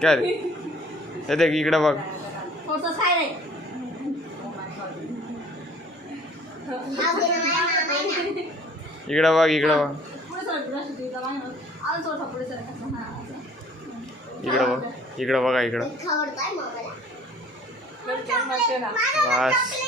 काय रे हे देख इकडे बघ इकडे बघ इकडे बघ इकडे बघा इकडं बस